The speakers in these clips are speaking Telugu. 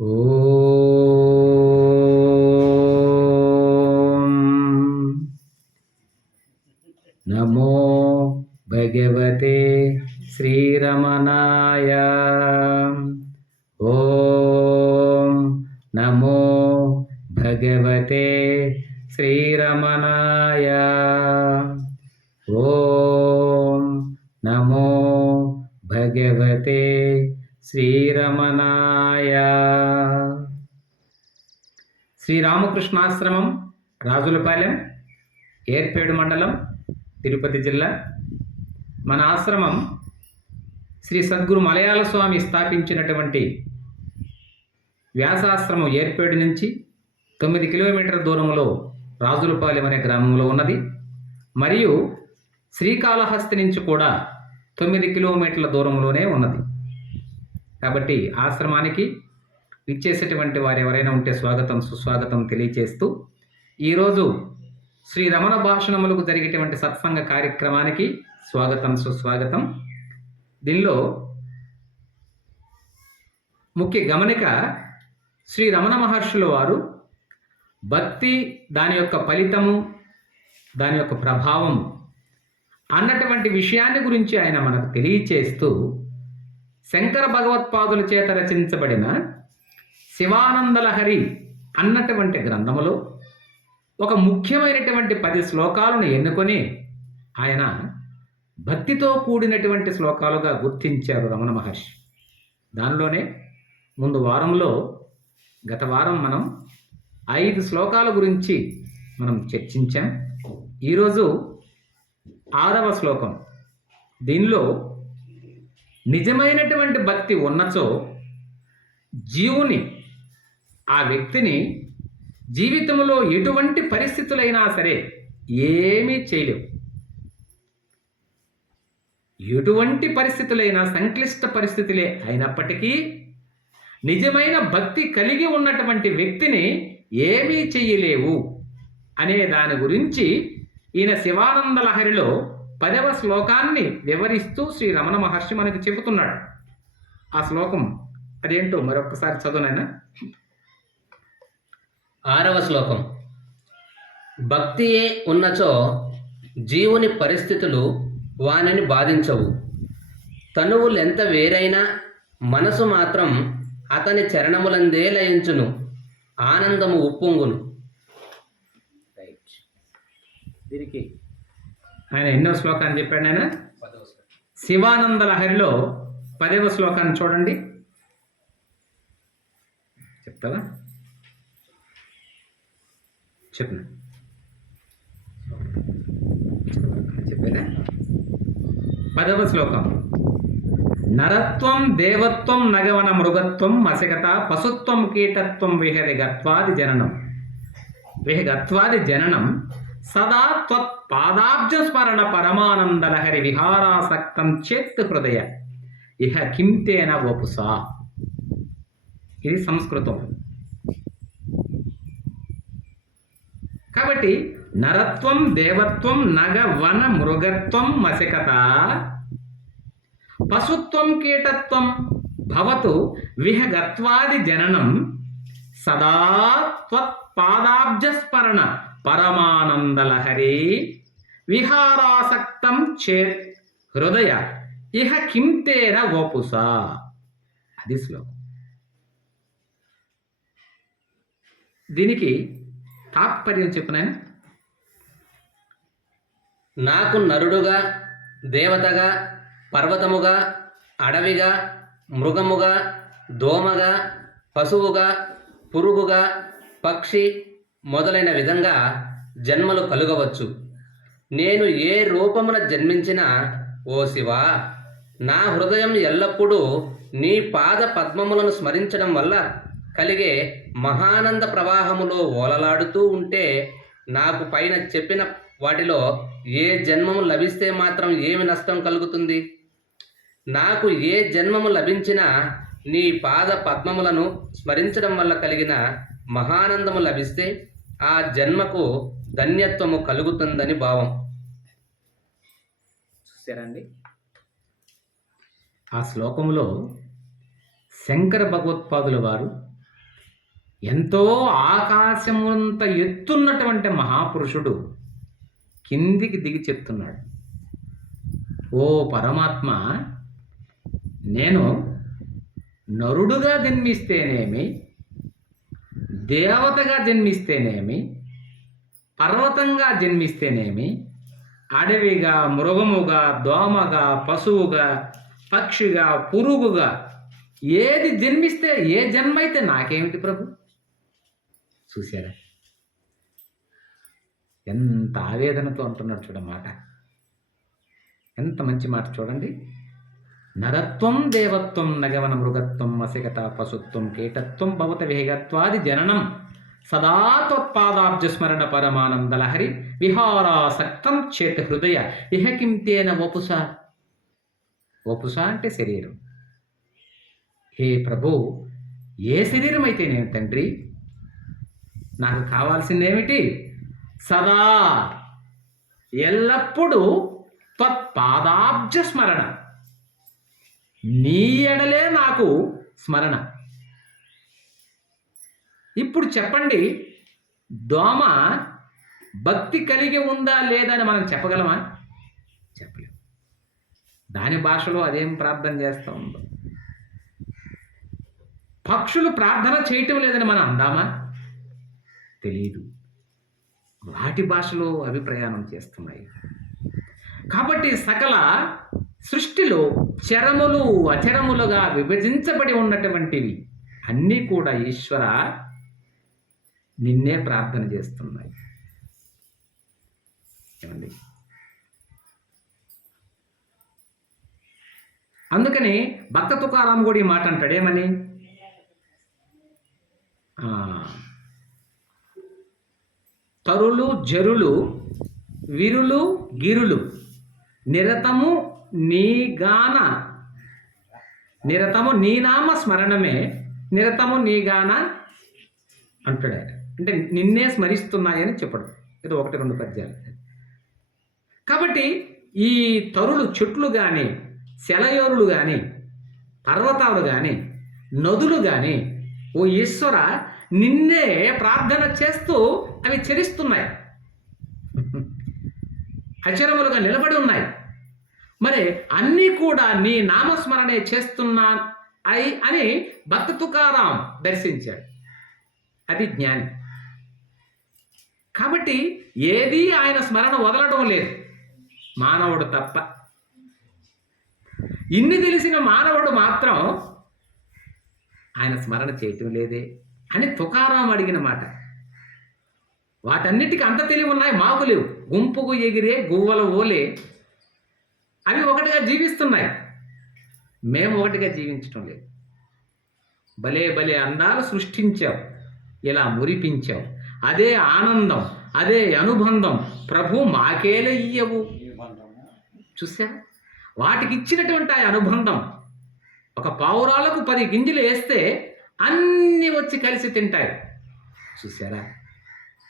नमो भगवते श्रीरमणाय ओम। नमो भगवते श्रीरमना ओम। नमो भगवते श्रीरमना శ్రీరామకృష్ణాశ్రమం రాజులపాలెం ఏర్పేడు మండలం తిరుపతి జిల్లా. మన ఆశ్రమం శ్రీ సద్గురు మలయాళ స్వామి స్థాపించినటువంటి వ్యాసాశ్రమం ఏర్పేడు నుంచి తొమ్మిది కిలోమీటర్ల దూరంలో రాజులపాలెం అనే గ్రామంలో ఉన్నది. మరియు శ్రీకాళహస్తి నుంచి కూడా తొమ్మిది కిలోమీటర్ల దూరంలోనే ఉన్నది. కాబట్టి ఆశ్రమానికి విచ్చేసేటువంటి వారు ఎవరైనా ఉంటే స్వాగతం సుస్వాగతం తెలియచేస్తూ ఈరోజు శ్రీ రమణ భాషణములకు జరిగేటువంటి సత్సంగ కార్యక్రమానికి స్వాగతం సుస్వాగతం. దీనిలో ముఖ్య గమనిక శ్రీ రమణ మహర్షుల వారు భక్తి దాని యొక్క ఫలితము దాని యొక్క ప్రభావం అన్నటువంటి విషయాన్ని గురించి ఆయన మనకు తెలియచేస్తూ శంకర భగవత్పాదుల చేత రచించబడిన శివానందలహరి అన్నటువంటి గ్రంథములో ఒక ముఖ్యమైనటువంటి పది శ్లోకాలను ఎన్నుకొని ఆయన భక్తితో కూడినటువంటి శ్లోకాలుగా గుర్తించారు రమణ మహర్షి. దానిలోనే ముందు వారంలో గత వారం మనం ఐదు శ్లోకాల గురించి మనం చర్చించాం. ఈరోజు ఆరవ శ్లోకం. దీనిలో నిజమైనటువంటి భక్తి ఉన్నచో జీవుని ఆ వ్యక్తిని జీవితంలో ఎటువంటి పరిస్థితులైనా సరే ఏమీ చేయలేవు. ఎటువంటి పరిస్థితులైనా సంక్లిష్ట పరిస్థితులే అయినప్పటికీ నిజమైన భక్తి కలిగి ఉన్నటువంటి వ్యక్తిని ఏమీ చెయ్యలేవు అనే దాని గురించి ఈయన శివానంద లహరిలో పదవ శ్లోకాన్ని వివరిస్తూ శ్రీ రమణ మహర్షి మనకు చెబుతున్నాడు. ఆ శ్లోకం అదేంటో మరొకసారి చదువునైనా ఆరవ శ్లోకం. భక్తియే ఉన్నచో జీవుని పరిస్థితులు వానిని బాధించవు. తనువులు ఎంత వేరైనా మనసు మాత్రం అతని చరణములందే లయించును. ఆనందము ఉప్పొంగును. రైట్ దీనికి ఆయన ఎన్నో శ్లోకాన్ని చెప్పాడు ఆయన శివానంద లహరిలో పదవ శ్లోకాన్ని చూడండి. చెప్తావా? చెప్పిన? చెప్పేదా పదవ శ్లోకం. నరత్వం దేవత్వం నగవన మృగత్వం మసకత పశుత్వం కీటత్వం విహరి గత్వాది జననం. విహగత్వాది జననం సదా త్వత్పాదాబ్జ స్మరణ పరమానందలహరి విహారాసక్తం చేత్ హృదయ. ఇహ కింతేన వపుసా. ఇది సంస్కృతం. కాబట్టి నరత్వం దేవత్వం నగ వన మృగత్వం మసికత. పశుత్వం కీటత్వం భవతు విహగత్వాది జననం సదా త్వత్పాదాబ్జస్మరణ పరమానందలహరి విహారాసక్తం చేత్ హృదయ ఇహ కింతేర ఓపుస అది శ్లోకం. దీనికి తాత్పర్యం చెప్పునైనా నాకు నరుడుగా దేవతగా పర్వతముగా అడవిగా మృగముగా దోమగా పశువుగా పురుగుగా పక్షి మొదలైన విధంగా జన్మలు కలుగవచ్చు. నేను ఏ రూపమున జన్మించినా ఓ శివా నా హృదయం ఎల్లప్పుడూ నీ పాద పద్మములను స్మరించడం వల్ల కలిగే మహానంద ప్రవాహములో ఓలలాడుతూ ఉంటే నాకు పైన చెప్పిన వాటిలో ఏ జన్మము లభిస్తే మాత్రం ఏమి నష్టం కలుగుతుంది? నాకు ఏ జన్మము లభించినా నీ పాద పద్మములను స్మరించడం వల్ల కలిగిన మహానందము లభిస్తే ఆ జన్మకు ధన్యత్వము కలుగుతుందని భావం. చూసారండి? ఆ శ్లోకంలో శంకర భగవత్పాదుల వారు ఎంతో ఆకాశమంత ఎత్తున్నటువంటి మహాపురుషుడు కిందికి దిగి చెప్తున్నాడు ఓ పరమాత్మ నేను నరుడుగా జన్మిస్తేనేమి దేవతగా జన్మిస్తేనేమి పర్వతంగా జన్మిస్తేనేమి అడవిగా మృగముగా దోమగా పశువుగా పక్షిగా పురుగుగా ఏది జన్మిస్తే ఏ జన్మైతే నాకేమిటి ప్రభు? చూసారా ఎంత ఆవేదనతో అంటున్నాడు చూడమాట ఎంత మంచి మాట చూడండి. నరత్వం దేవత్వం నగవన మృగత్వం వసిగత పశుత్వం కీటత్వం భవత వేగత్వాది జననం. సదా త్వత్పాదాబ్జస్మరణ పరమానందలహరి విహారాసక్తం చేత హృదయ. ఇహ కిం వపుస? వపుస అంటే శరీరం. హే ప్రభు ఏ శరీరం అయితే నేను తండ్రి? నాకు కావాల్సిందేమిటి? సదా ఎల్లప్పుడూ త్వత్పాదాబ్జ స్మరణ నీ ఎడలే నాకు స్మరణ. ఇప్పుడు చెప్పండి దోమ భక్తి కలిగి ఉందా లేదా అని మనం చెప్పగలమా? చెప్పలేము దాని భాషలో అదేం ప్రార్థన చేస్తూ ఉందో పక్షులు ప్రార్థన చేయటం లేదని మనం అందామా? తెలియదు వాటి భాషలో అవి ప్రయాణం చేస్తున్నాయి. కాబట్టి సకల సృష్టిలో చరములు అచరములుగా విభజించబడి ఉన్నటువంటివి అన్నీ కూడా ఈశ్వర నిన్నే ప్రార్థన చేస్తున్నాయి. ఏమండి? అందుకని భక్త తుకారాం కూడా ఈ మాట అంటాడు. ఏమని? తరులు జరులు విరులు గిరులు. నిరతము నీగాన. నిరతము నీనామ స్మరణమే. నిరతము నీ గాన అంటాడు ఆయన. అంటే నిన్నే స్మరిస్తున్నాయని చెప్పడం. ఇది ఒకటి రెండు పద్యాలు. కాబట్టి ఈ తరులు చెట్లు కానీ శలయోరులు కానీ పర్వతాలు కానీ నదులు కానీ ఓ ఈశ్వర నిన్నే ప్రార్థన చేస్తూ అవి చరిస్తున్నాయి అచరములుగా నిలబడి ఉన్నాయి. మరి అన్నీ కూడా నీ నామస్మరణే చేస్తున్నా అయి అని భక్త తుకారాం దర్శించాడు. అది జ్ఞాని. కాబట్టి ఏది ఆయన స్మరణ వదలడం లేదు. మానవుడు తప్ప. ఇన్ని తెలిసిన మానవుడు మాత్రం ఆయన స్మరణ చేయటం లేదే. అని తుకారాం అడిగిన మాట. వాటన్నిటికీ అంత తెలివి ఉన్నాయి మాకు లేవు. గుంపుకు ఎగిరే గువ్వల ఓలే. అవి ఒకటిగా జీవిస్తున్నాయి. మేము ఒకటిగా జీవించటం లేదు. భలే భలే అందాలు సృష్టించావు. ఇలా మురిపించావు. అదే ఆనందం అదే అనుబంధం. ప్రభు మాకేలే ఇయ్యవు చూసా వాటికి ఇచ్చినటువంటి ఆ అనుబంధం. ఒక పావురాలకు పది గింజలు వేస్తే అన్నీ వచ్చి కలిసి తింటాయి. చూసారా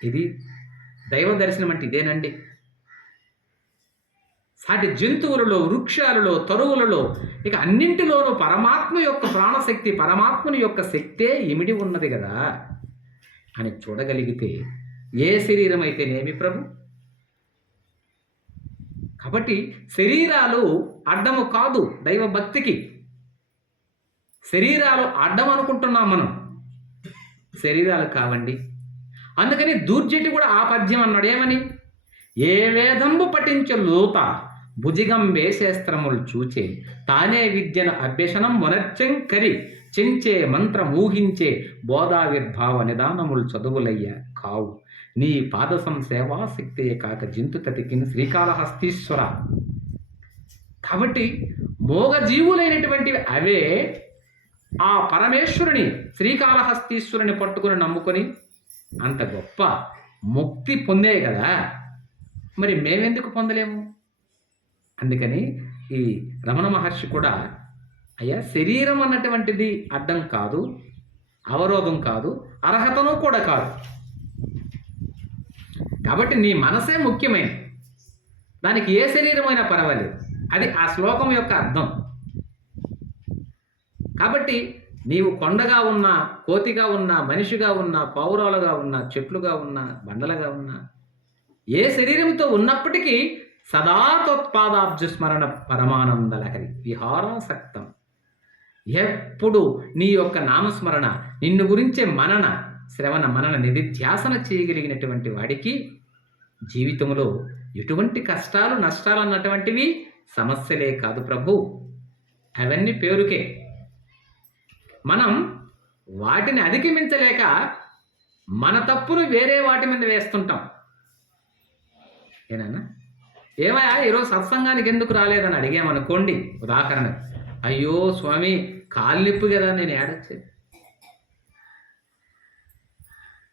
ఇది దైవ దర్శనం అంటే ఇదేనండి. సాటి జంతువులలో వృక్షాలలో తరువులలో ఇక అన్నింటిలోనూ పరమాత్మ యొక్క ప్రాణశక్తి పరమాత్మని యొక్క శక్తే ఇమిడి ఉన్నది కదా. అని చూడగలిగితే ఏ శరీరం అయితేనేమి ప్రభు? కాబట్టి శరీరాలు అడ్డము కాదు దైవభక్తికి శరీరాలు అడ్డం అనుకుంటున్నాం మనం. శరీరాలు కావండి. అందుకని దూర్జటి కూడా ఆ పద్యం అన్నాడు. ఏమని? ఏ వేదంబు పఠించే లోత భుజిగంబే శాస్త్రములు చూచే తానే విద్యను అభ్యసనం మొనర్చెం కరి చెంచే మంత్రం ఊహించే బోధావిర్భావ నిదానములు చదువులయ్య కావు. నీ పాదసం సేవాశక్తియే కాక జింతుతతికిన్ శ్రీకాళహస్తీశ్వర. కాబట్టి మోగజీవులైనటువంటివి అవే ఆ పరమేశ్వరుని శ్రీకాళహస్తీశ్వరుని పట్టుకుని నమ్ముకొని అంత గొప్ప ముక్తి పొందే కదా. మరి మేమెందుకు పొందలేము? అందుకని ఈ రమణ మహర్షి కూడా అయ్యా శరీరం అన్నటువంటిది అడ్డం కాదు అవరోధం కాదు అర్హతను కూడా కాదు. కాబట్టి నీ మనసే ముఖ్యమైనది. దానికి ఏ శరీరమైనా పర్వాలేదు. అది ఆ శ్లోకం యొక్క అర్థం. కాబట్టి నీవు కొండగా ఉన్నా కోతిగా ఉన్నా మనిషిగా ఉన్నా పౌరాలుగా ఉన్నా చెట్లుగా ఉన్నా బండలుగా ఉన్నా ఏ శరీరంతో ఉన్నప్పటికీ సదాతోత్పాదాబ్జ స్మరణ పరమానంద లహరి విహారాసక్తం ఎప్పుడు నీ యొక్క నామస్మరణ నిన్ను గురించే మనన శ్రవణ మనన నిధిధ్యాసన చేయగలిగినటువంటి వాడికి జీవితంలో ఎటువంటి కష్టాలు నష్టాలు అన్నటువంటివి సమస్యలే కాదు ప్రభు. అవన్నీ పేరుకే. మనం వాటిని అధిగమించలేక మన తప్పును వేరే వాటి మీద వేస్తుంటాం. ఏనన్నా ఏమయ్యా ఈరోజు సత్సంగానికి ఎందుకు రాలేదని అడిగామనుకోండి. ఉదాహరణ అయ్యో స్వామి కాలు కదా నేను ఏడొచ్చేది.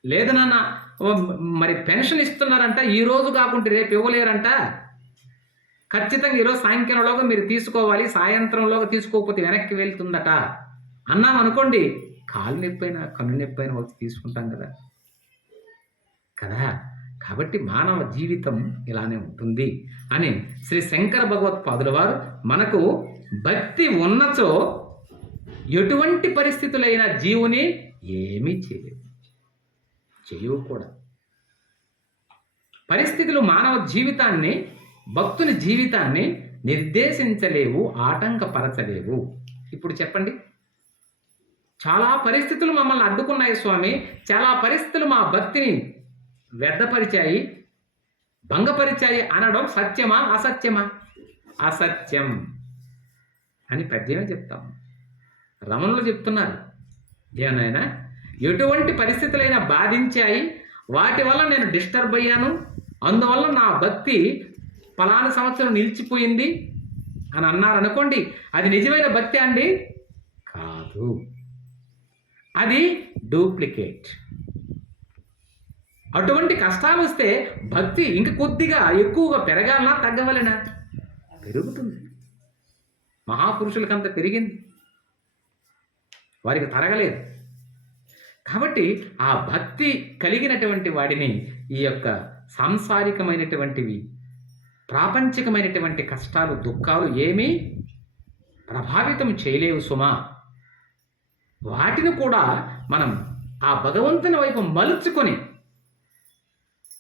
లేదు నాన్న మరి పెన్షన్ ఇస్తున్నారంట ఈ రోజు కాకుంటే రేపు ఇవ్వలేరంట. ఖచ్చితంగా ఈరోజు సాయంకాలంలోగా మీరు తీసుకోవాలి సాయంత్రంలోగా తీసుకోకపోతే వెనక్కి వెళ్తుందట. అన్నాం అనుకోండి కాలు నొప్పైనా కన్ను నొప్పైన వచ్చి తీసుకుంటాం కదా. కదా? కాబట్టి మానవ జీవితం ఇలానే ఉంటుంది అని శ్రీ శంకర భగవత్పాదుల వారు మనకు భక్తి ఉన్నచో ఎటువంటి పరిస్థితులైన జీవుని ఏమీ చేయలేదు. చేయవు కూడా పరిస్థితులు మానవ జీవితాన్ని భక్తుని జీవితాన్ని నిర్దేశించలేవు ఆటంకపరచలేవు. ఇప్పుడు చెప్పండి. చాలా పరిస్థితులు మమ్మల్ని అడ్డుకున్నాయి స్వామి. చాలా పరిస్థితులు మా భక్తిని వ్యర్థపరిచాయి. భంగపరిచాయి అనడం సత్యమా? అసత్యమా? అసత్యం అని పద్యమే చెప్తాం. రమణులు చెప్తున్నారు. ఏమైనా ఎటువంటి పరిస్థితులైనా బాధించాయి. వాటి వల్ల నేను డిస్టర్బ్ అయ్యాను. అందువల్ల నా భక్తి పలానా సంవత్సరం నిలిచిపోయింది అని అన్నారు అనుకోండి అది నిజమైన భక్తి అండి? కాదు. అది డూప్లికేట్. అటువంటి కష్టాలు వస్తే భక్తి ఇంక కొద్దిగా ఎక్కువగా పెరగాలనా తగ్గవలనా పెరుగుతుంది. మహాపురుషులకంత పెరిగింది. వారికి తరగలేదు. కాబట్టి ఆ భక్తి కలిగినటువంటి వాడిని ఈ యొక్క సాంసారికమైనటువంటివి ప్రాపంచికమైనటువంటి కష్టాలు దుఃఖాలు ఏమీ ప్రభావితం చేయలేవు సుమా. వాటిని కూడా మనం ఆ భగవంతుని వైపు మలుచుకొని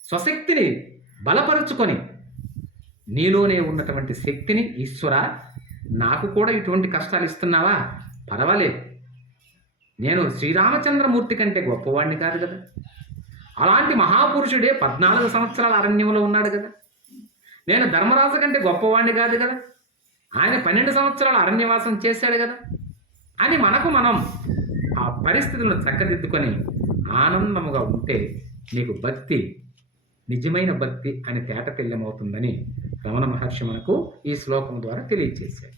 స్వశక్తిని బలపరుచుకొని నీలోనే ఉన్నటువంటి శక్తిని ఈశ్వర నాకు కూడా ఇటువంటి కష్టాలు ఇస్తున్నావా? పర్వాలేదు. నేను శ్రీరామచంద్రమూర్తి కంటే గొప్పవాడిని కాదు కదా. అలాంటి మహాపురుషుడే పద్నాలుగు సంవత్సరాల అరణ్యంలో ఉన్నాడు కదా. నేను ధర్మరాజు కంటే గొప్పవాడిని కాదు కదా. ఆయన పన్నెండు సంవత్సరాల అరణ్యవాసం చేశాడు కదా. అని మనకు మనం ఆ పరిస్థితులను చక్కదిద్దుకొని ఆనందముగా ఉంటే నీకు భక్తి నిజమైన భక్తి అని తేట తెల్లమవుతుందని రమణ మహర్షి మనకు ఈ శ్లోకం ద్వారా తెలియజేశాడు